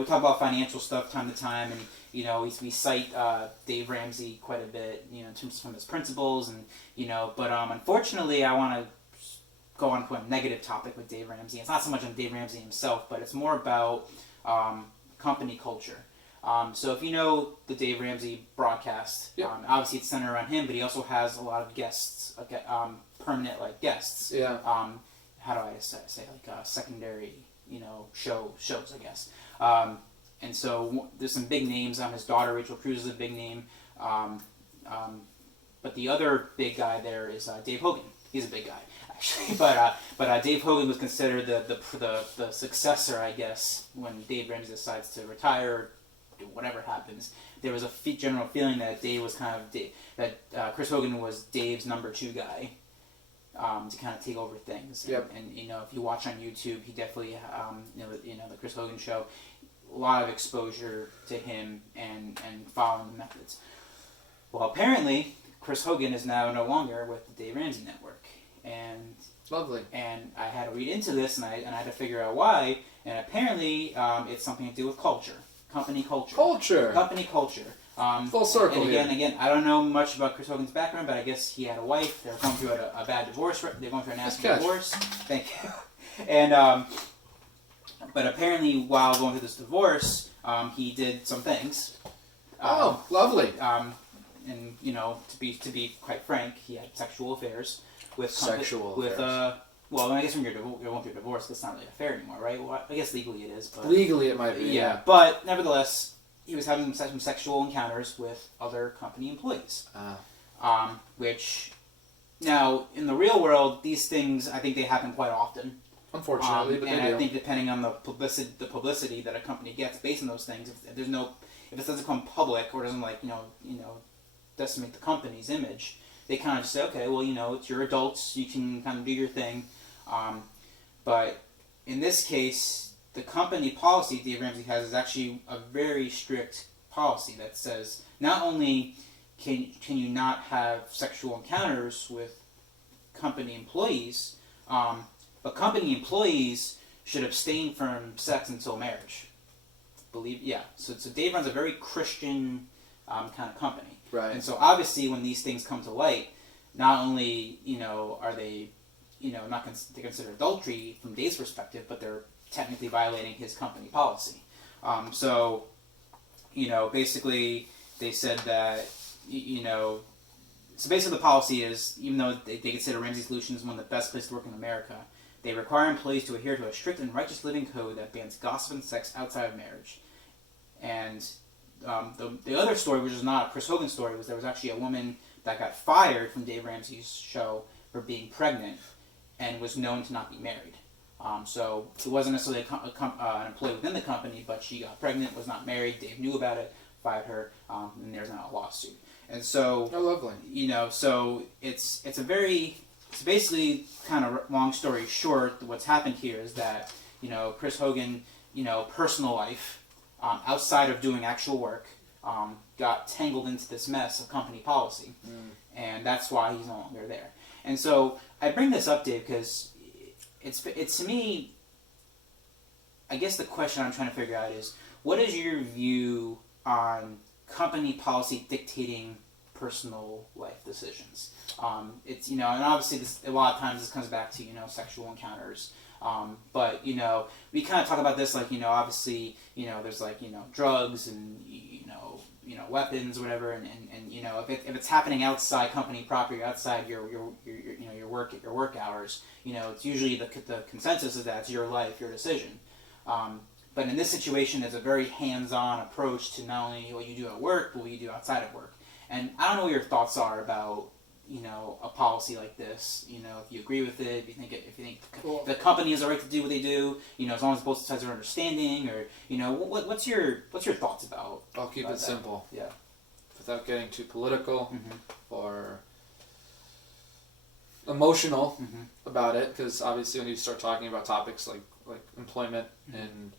we talk about financial stuff time to time, and we cite Dave Ramsey quite a bit, in terms of some of his principles, and but unfortunately, I want to go on to a negative topic with Dave Ramsey. It's not so much on Dave Ramsey himself, but it's more about company culture. So if you know the Dave Ramsey broadcast, yep. Obviously it's centered around him, but he also has a lot of guests, permanent guests. Yeah. How do I say secondary, shows, I guess. And so there's some big names. His daughter Rachel Cruz is a big name. But the other big guy there is Dave Hogan. He's a big guy, actually. But Dave Hogan was considered the successor, I guess, when Dave Ramsey decides to retire. Whatever happens, there was a general feeling that Dave was that Chris Hogan was Dave's number 2 guy to kind of take over things. Yep. And if you watch on YouTube, he definitely the Chris Hogan show, a lot of exposure to him and following the methods. Well, apparently Chris Hogan is now no longer with the Dave Ramsey Network, and lovely. And I had to read into this, and I had to figure out why. And apparently, it's something to do with culture. Company culture. Company culture. Full circle. And again, I don't know much about Chris Hogan's background, but I guess he had a wife. They were going through a bad divorce. They're going through a nasty divorce. Thank you. And but apparently, while going through this divorce, he did some things. Lovely. And to be quite frank, he had sexual affairs with well, I guess when you're going through a divorce, it's not really a affair anymore, right? Well, I guess legally it is. But legally it might be, yeah. But nevertheless, he was having some sexual encounters with other company employees. Which, now, in the real world, these things, I think they happen quite often. Unfortunately, but and I think depending on the publicity that a company gets based on those things, if it doesn't become public or doesn't decimate the company's image, they kind of just say, okay, well, it's your adults, you can kind of do your thing. But in this case, the company policy Dave Ramsey has is actually a very strict policy that says not only can you not have sexual encounters with company employees, but company employees should abstain from sex until marriage. So Dave runs a very Christian kind of company. Right. And so obviously when these things come to light, not only, are they, not they consider adultery from Dave's perspective, but they're technically violating his company policy. So basically they said that, so basically the policy is, even though they consider Ramsey Solutions one of the best places to work in America, they require employees to adhere to a strict and righteous living code that bans gossip and sex outside of marriage. And the other story, which is not a Chris Hogan story, was there was actually a woman that got fired from Dave Ramsey's show for being pregnant and was known to not be married. So it wasn't necessarily an employee within the company, but she got pregnant, was not married. Dave knew about it, fired her, and there's now a lawsuit. And so, lovely. So it's basically kind of long story short. What's happened here is that Chris Hogan, personal life. Outside of doing actual work, got tangled into this mess of company policy, and that's why he's no longer there. And so I bring this up, Dave, because it's to me, I guess the question I'm trying to figure out is, what is your view on company policy dictating personal life decisions? It's and obviously a lot of times this comes back to sexual encounters. But we kind of talk about this obviously there's drugs and weapons, whatever, and if it's happening outside company property, outside your work hours, it's usually the consensus is that it's your life, your decision. But in this situation, it's a very hands-on approach to not only what you do at work, but what you do outside of work. And I don't know what your thoughts are about a policy like this, if you agree with it, if you think the company has a right to do what they do, as long as both sides are understanding, or what's your thoughts about? I'll keep it simple. Yeah. Without getting too political or emotional about it, because obviously when you start talking about topics like employment and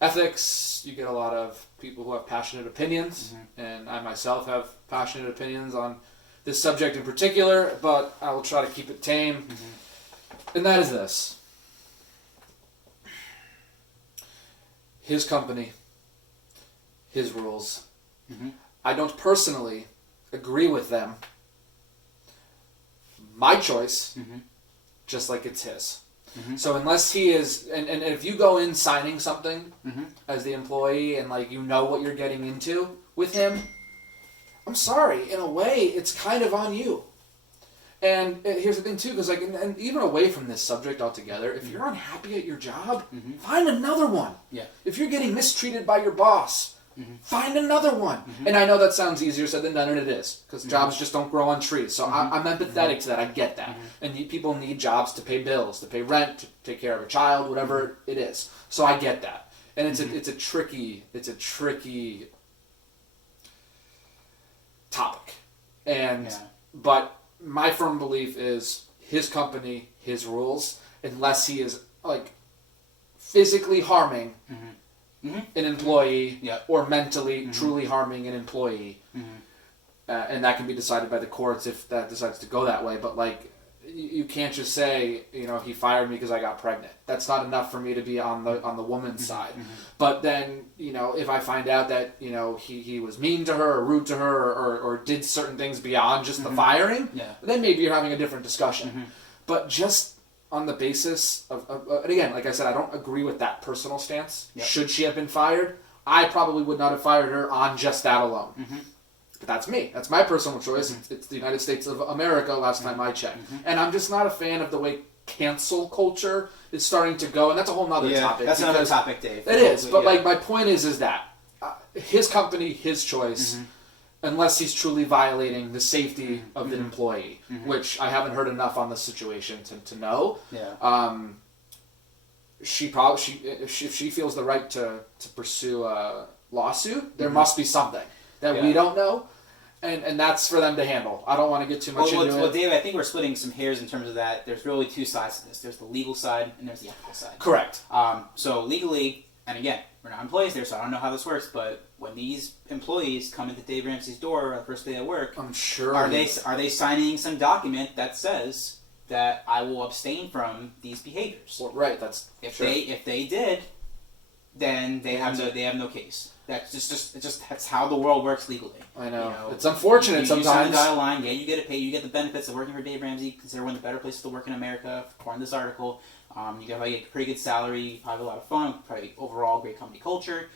ethics, you get a lot of people who have passionate opinions, and I myself have passionate opinions on this subject in particular, but I will try to keep it tame. And that is this. His company his rules. Mm-hmm. I don't personally agree with them. My choice, Mm-hmm. just like it's his. Mm-hmm. So unless he is, and if you go in signing something Mm-hmm. as the employee and like you know what you're getting into with him, I'm sorry, in a way, it's kind of on you. And here's the thing too, because like, and even away from this subject altogether, if you're unhappy at your job, Mm-hmm. find another one. Yeah. If you're getting mistreated by your boss, Mm-hmm. find another one. Mm-hmm. And I know that sounds easier said than done, and it is, because Mm-hmm. jobs just don't grow on trees. So I'm empathetic to that. I get that. Mm-hmm. And people need jobs to pay bills, to pay rent, to take care of a child, whatever it is. So I get that. And it's Mm-hmm. it's a tricky topic. And Yeah. but my firm belief is his company, his rules, unless he is like physically harming Mm-hmm. Mm-hmm. an employee Yeah. or mentally Mm-hmm. truly harming an employee, Mm-hmm. and that can be decided by the courts if that decides to go that way. But like, you can't just say, you know, he fired me because I got pregnant. That's not enough for me to be on the woman's side. Mm-hmm. But then, you know, if I find out that, you know, he was mean to her or rude to her or did certain things beyond just the firing, Yeah. then maybe you're having a different discussion. Mm-hmm. But just on the basis of and again, like I said, I don't agree with that personal stance. Yep. Should she have been fired? I probably would not have fired her on just that alone. Mm-hmm. But that's me. That's my personal choice. Mm-hmm. It's the United States of America last time I checked. And I'm just not a fan of the way cancel culture is starting to go. And that's a whole nother topic. That's another because topic, Dave. it is. But Yeah. like my point is that his company, his choice, unless he's truly violating the safety of the employee, which I haven't heard enough on the situation to know. Yeah. She probably if she feels the right to pursue a lawsuit, there must be something that we don't know, and that's for them to handle. I don't want to get too much into it. Well, Dave, I think we're splitting some hairs in terms of that. There's really two sides to this. There's the legal side and there's the ethical side. Correct. So legally, and again, we're not employees there, so I don't know how this works. But when these employees come into Dave Ramsey's door on the first day of work, I'm sure. are they signing some document that says that I will abstain from these behaviors? Well, right. That's If sure. they did, then they have no case. That's that's how the world works legally. I know. You know, It's unfortunate you sign sometimes. a dotted line. Yeah, you get it paid. You get the benefits of working for Dave Ramsey. Considered one of the better places to work in America, according to this article. You get a pretty good salary. You probably have a lot of fun. Probably overall great company culture.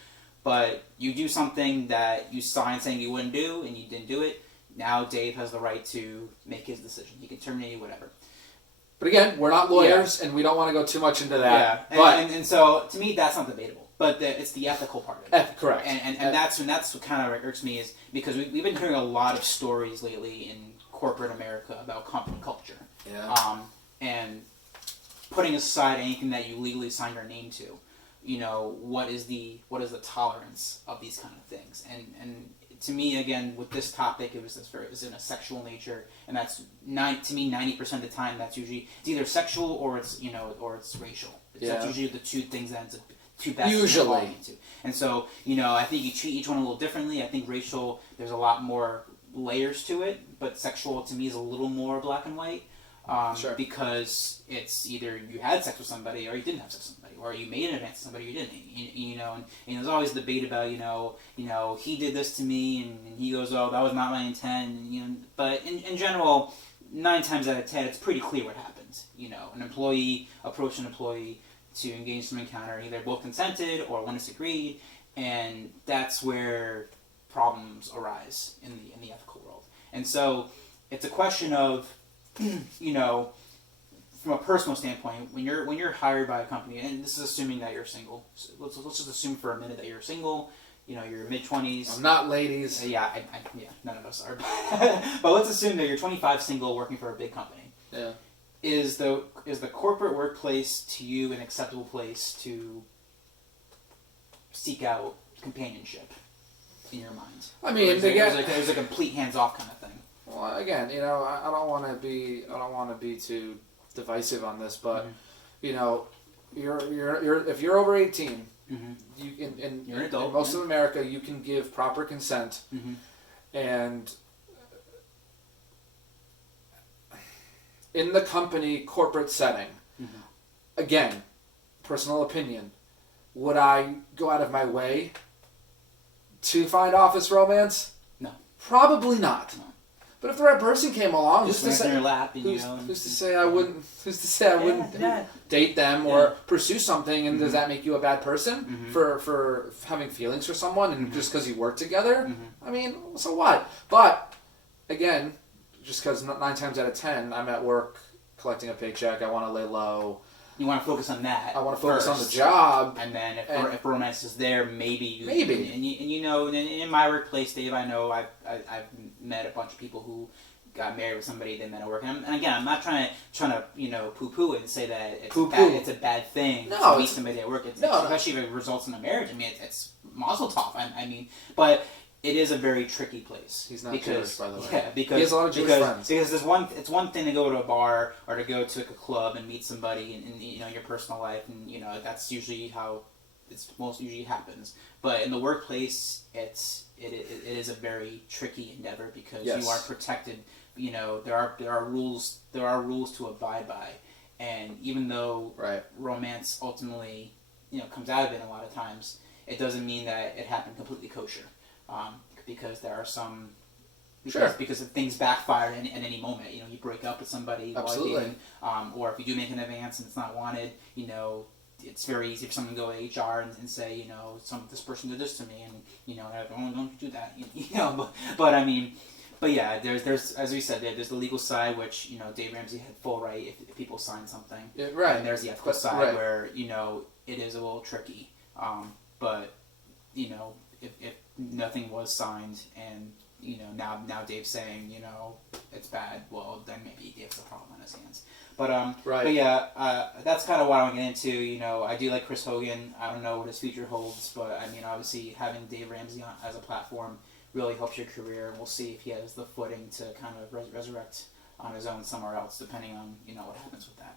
But you do something that you signed saying you wouldn't do, and you didn't do it. Now Dave has the right to make his decision. He can terminate you, whatever. But again, we're not lawyers, and we don't want to go too much into that. Yeah, But and so to me that's not debatable. But it's the ethical part of it. correct. And that's what kind of irks me is because we've been hearing a lot of stories lately in corporate America about company culture. Yeah. And putting aside anything that you legally signed your name to, you know, what is the tolerance of these kind of things? And to me, again, with this topic, it was in a sexual nature, and that's 90% of the time that's usually it's either sexual or it's racial. That's usually the two things that ends up two best Usually. into. And so, you know, I think you treat each one a little differently. I think racial, there's a lot more layers to it, but sexual to me is a little more black and white. Sure. Because it's either you had sex with somebody or you didn't have sex with somebody, or you made an advance to somebody or you didn't. You know, and there's always debate about, you know, he did this to me, and he goes, oh, that was not my intent. And, you know, but in general, 9 times out of 10, it's pretty clear what happened. You know, an employee approached an employee to engage some encounter, either both consented or one disagreed, and that's where problems arise in the ethical world. And so it's a question of, you know, from a personal standpoint, when you're hired by a company, and this is assuming that you're single. So let's just assume for a minute that you're single. You know, you're mid-20s. I'm not ladies. Yeah, none of us are. But let's assume that you're 25, single, working for a big company. Yeah. Is the corporate workplace to you an acceptable place to seek out companionship in your mind? I mean, there's a complete hands-off kind of thing. Well, again, you know, I don't want to be too divisive on this, but you know, you're if you're over 18, you in you're an adult. In most of America, you can give proper consent, and in the company corporate setting, again, personal opinion, would I go out of my way to find office romance? No. Probably not. No. But if the right person came along, Just in your lap, and, who's to say I wouldn't? Who's to say I wouldn't date them or pursue something? And does that make you a bad person for having feelings for someone and just because you work together? I mean, so what? But again, just because 9 times out of 10, I'm at work collecting a paycheck. I want to lay low. You want to focus on that. I want to focus on the job, and then if romance is there, maybe. And you know, in my workplace, Dave, I know I've met a bunch of people who got married with somebody they met at work, and again, I'm not trying to poo-poo it and say that it's a bad thing to meet somebody at work. Especially if it results in a marriage. I mean, it's mazel tov. I mean, but. It is a very tricky place. He's not Jewish, by the way. Yeah, because he has a lot of Jewish friends. Because it's one thing to go to a bar or to go to a club and meet somebody in you know your personal life, and you know that's usually how it's most usually happens. But in the workplace, it is a very tricky endeavor because you are protected. You know there are rules to abide by, and even though romance ultimately comes out of it a lot of times, it doesn't mean that it happened completely kosher. Because there are some, because if things backfire at any moment, you break up with somebody, absolutely, or if you do make an advance and it's not wanted, it's very easy for someone to go to HR and say, this person did this to me, and don't do that, but I mean, but yeah, there's as we said, there's the legal side, which Dave Ramsey had full right if people sign something, and there's the ethical side where it is a little tricky, but if nothing was signed and now Dave's saying it's bad, well then maybe he has a problem on his hands, but yeah, that's kind of what I want to get into. I do like Chris Hogan. I don't know what his future holds, but I mean obviously having Dave Ramsey as a platform really helps your career. We'll see if he has the footing to kind of resurrect on his own somewhere else, depending on what happens with that.